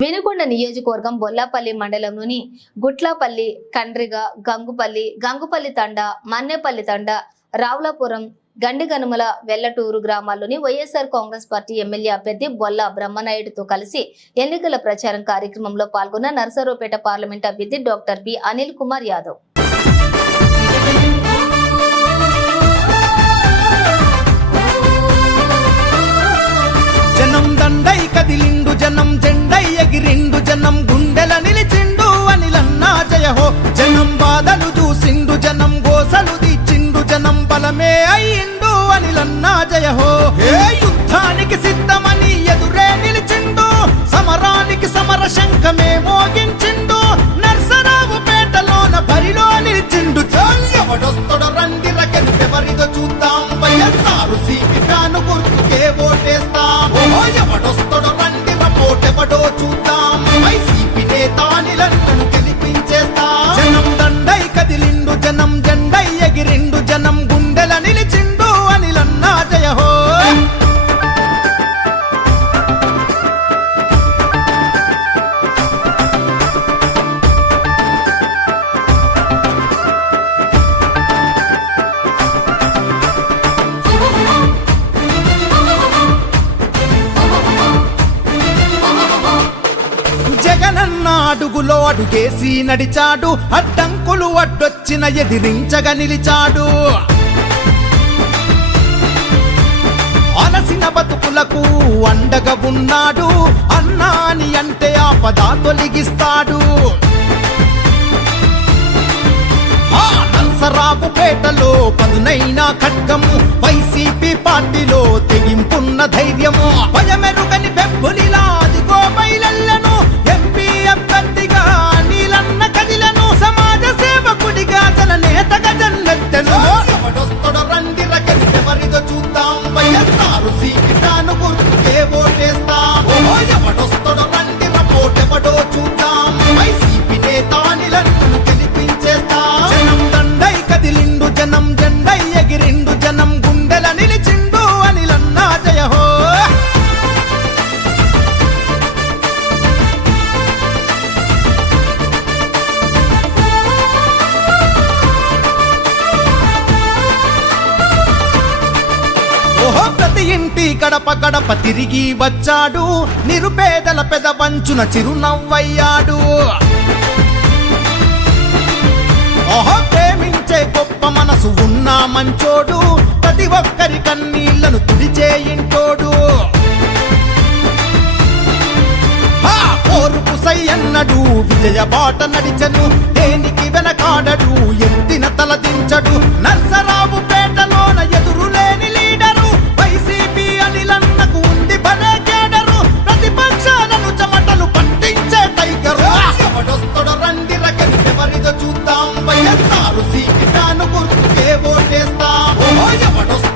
వినుకొండ నియోజకవర్గం బొల్లాపల్లి మండలంలోని గుట్లపల్లి, కండ్రిగ, గంగుపల్లి తండ, మన్నేపల్లి తండ, రావులపురం, గండిగనుమల, వెల్లటూరు గ్రామాల్లోని వైఎస్ఆర్ కాంగ్రెస్ పార్టీ ఎమ్మెల్యే అభ్యర్థి బొల్ల బ్రహ్మనాయుడుతో కలిసి ఎన్నికల ప్రచారం కార్యక్రమంలో పాల్గొన్న నర్సరావుపేట పార్లమెంట్ అభ్యర్థి డాక్టర్ బి అనిల్ కుమార్ యాదవ్. జనం దండై కదిలిండు, జనం జెండై ఎగిరిండు, జనం గుండెల నిలిచిండు అనిలన్నా జయహో. జనం బాధలు చూసిండు, జనం గోసలు తీచిండు, జనం బలమే అయ్యిండు అనిలన్నా జయహో. ఏ యుద్ధానికి సిద్ధమని ఎదురే నిలిచిండు, సమరానికి సమర శంఖమే మోగించిండు, నర్సరావుపేటలోన బరిలో నిలిచిండు. ఎవడొస్తడో రండి రగని ఎవరిదో చూద్దాం, వైఎస్ఆర్ సీపీ ఫ్యాను గుర్తుకే ఓటేస్తాం. ఎవడొస్తడో రండి రపోటెవడో చూద్దాం, వైసీపీ నేతానిలను గెలిపించేస్తాం. జనం దండై కదిలిండు, జనం జెండై ఎగిరిండు, జనం గుండెల నిలిచిండు అనిలన్నా జయహో. జగనన్న అడుగులో అడుగేసి నడిచాడు, అడ్డంకులు అడ్డొచ్చిన ఎదిరించగా నిలిచాడు. అలసిన బతుకులకు అండగా ఉన్నాడు, అన్నా అని అంటే ఆపద తొలగిస్తాడు. నర్సరావుపేటలో పదునైన ఖడ్గము, వైసీపీ పార్టీలో తెగింపున్న ధైర్యము, భయమెరుగని పెబ్బులిలా అదిగో బయలెల్లను. ఎంపీ అభ్యర్థిగా నీలన్న కదిలను, సమాజ సేవకుడిగా జననేతగా జన్నెత్తెను. ఎవడొస్తడో రండి రగని ఎవరిదో చూద్దాం, వైఎస్ఆర్ సీపీ ఫ్యాను గుర్తుకే ఓటేస్తాం. ఎవడొస్తడో రండి రపోటెవడో చూద్దాం, వైసీపీ నేతానిలను గెలిపించేస్తాం. జనం దండై కదిలిండు, జనం జెండై ఎగిరిండు, జనం గుండెల నిలిచిండు అనిలన్నా జయహో. ఓహో, ప్రతి ఇంటి గడప గడప తిరిగి వచ్చాడు, నిరుపేదల పెదవంచున చిరునవ్వయ్యాడు. ఓహో, ప్రేమించే గొప్ప మనసు ఉన్న మంచోడు, ప్రతి ఒక్కరి కన్నీళ్లను తుడిచే ఇంటోడు. కోరుకు సై అన్నడు, విజయ బాట నడిచను, దేనికి వెనకాడడు, ఎత్తిన తలదించడు. నర్సరావుపేటలోన ఎదురులేని లీడరు, వైసీపీ అనిలన్నకు ఉంది బలే కేడరు, ప్రతిపక్షాలను చెమటలు పట్టించే టైగరు. ఎవడొస్తడో రండి రగని ఎవరిదో చూద్దాం, వైఎస్ఆర్ సీపీ ఫ్యాను గుర్తుకే ఓటేస్తాం. ఎవడొస్తడో